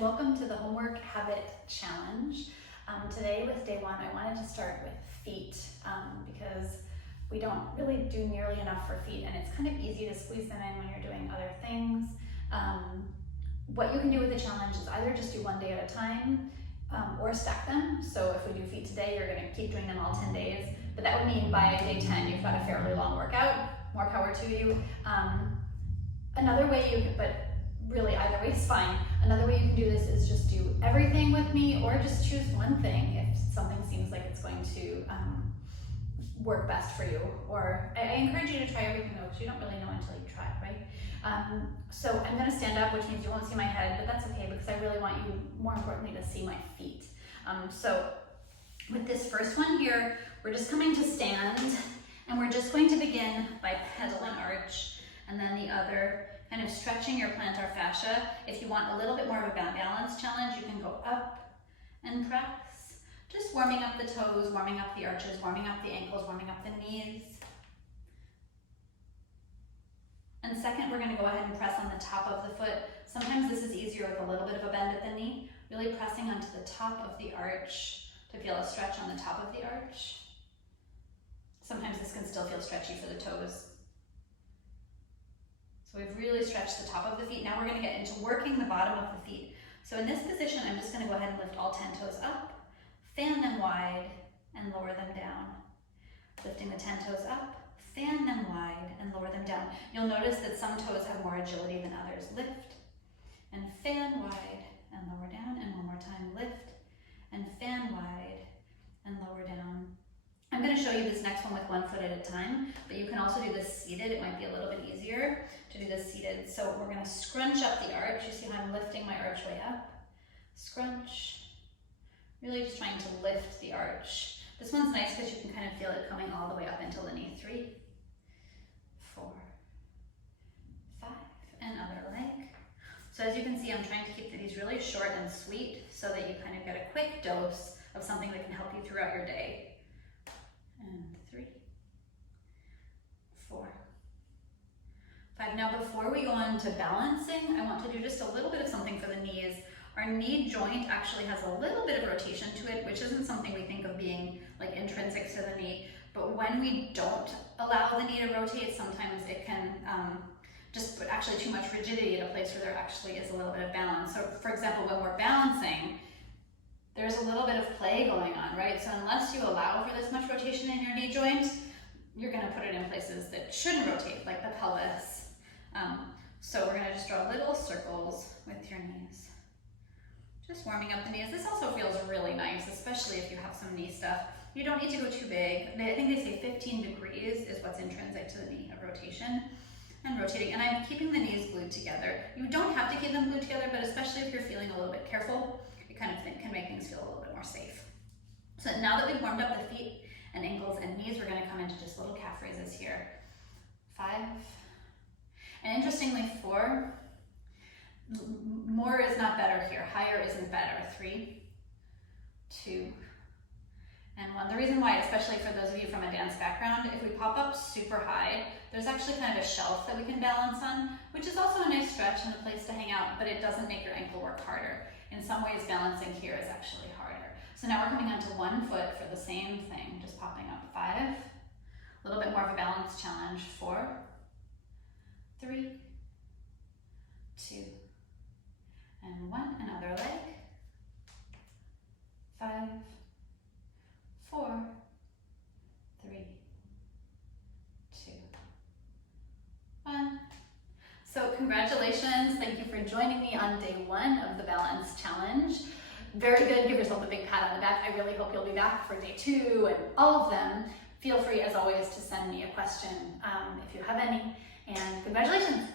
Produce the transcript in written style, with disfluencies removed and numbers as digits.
and welcome to the Homework Habit Challenge. Today with day one, I wanted to start with feet because we don't really do nearly enough for feet, and it's kind of easy to squeeze them in when you're doing other things. What you can do with the challenge is either just do one day at a time or stack them. So if we do feet today, you're going to keep doing them all 10 days, but that would mean by day 10 you've got a fairly long workout. More power to you. Another way you could, but really either way is fine. Another way you can do this is just do everything with me, or just choose one thing if something seems like it's going to work best for you. Or I encourage you to try everything though, because you don't really know until you try, right? So I'm going to stand up, which means you won't see my head, but that's okay because I really want you, more importantly, to see my feet. So with this first one here, we're just coming to stand, and we're just going to begin by pedal and arch, and then the other, kind of stretching your plantar fascia. If you want a little bit more of a balance challenge, you can go up and press. Just warming up the toes, warming up the arches, warming up the ankles, warming up the knees. And second, we're going to go ahead and press on the top of the foot. Sometimes this is easier with a little bit of a bend at the knee, really pressing onto the top of the arch to feel a stretch on the top of the arch. Sometimes this can still feel stretchy for the toes. So we've really stretched the top of the feet. Now we're going to get into working the bottom of the feet. So in this position, I'm just going to go ahead and lift all 10 toes up, fan them wide, and lower them down. Lifting the 10 toes up, fan them wide, and lower them down. You'll notice that some toes have more agility than others. Lift, and fan wide, and lower down. And one more time, lift, and fan wide, and lower down. I'm going to show you this next one with one foot at a time, but you can also do this seated. It might be a little bit easier to do this seated. So we're going to scrunch up the arch. You see how I'm lifting my arch way up? Scrunch. Really just trying to lift the arch. This one's nice because you can kind of feel it coming all the way up until the knee. 3, 4, 5, and other leg. So as you can see, I'm trying to keep these really short and sweet so that you kind of get a quick dose of something that can help you throughout your day. And 3, 4, 5. Now before we go on to balancing, I want to do just a little bit of something for the knees. Our knee joint actually has a little bit of rotation to it, which isn't something we think of being like intrinsic to the knee. But when we don't allow the knee to rotate, sometimes it can just put actually too much rigidity at a place where there actually is a little bit of balance. So for example, when we're balancing, there's a little bit of play going on, right? So unless you allow for this much rotation in your knee joint, you're going to put it in places that shouldn't rotate, like the pelvis. So we're going to just draw little circles with your knees. Just warming up the knees. This also feels really nice, especially if you have some knee stuff. You don't need to go too big. I think they say 15 degrees is what's intrinsic to the knee of rotation and rotating. And I'm keeping the knees glued together. You don't have to keep them glued together, but especially if you're feeling a little bit careful, kind of can make things feel a little bit more safe. So now that we've warmed up the feet and ankles and knees, we're going to come into just little calf raises here. 5, and interestingly 4. More is not better here. Higher isn't better. 3, 2, and 1. The reason why, especially for those of you from a dance background, if we pop up super high, there's actually kind of a shelf that we can balance on, which is also a nice stretch and a place to hang out, but it doesn't make your ankle work harder. In some ways, balancing here is actually harder. So now we're coming onto one foot for the same thing, just popping up. 5, a little bit more of a balance challenge. 4, 3, 2, and 1. Another leg. 5, 4, 3, 2, 1. So congratulations, thank you for joining me on day 1 of the Balance Challenge. Very good, give yourself a big pat on the back. I really hope you'll be back for day 2 and all of them. Feel free, as always, to send me a question if you have any, and congratulations.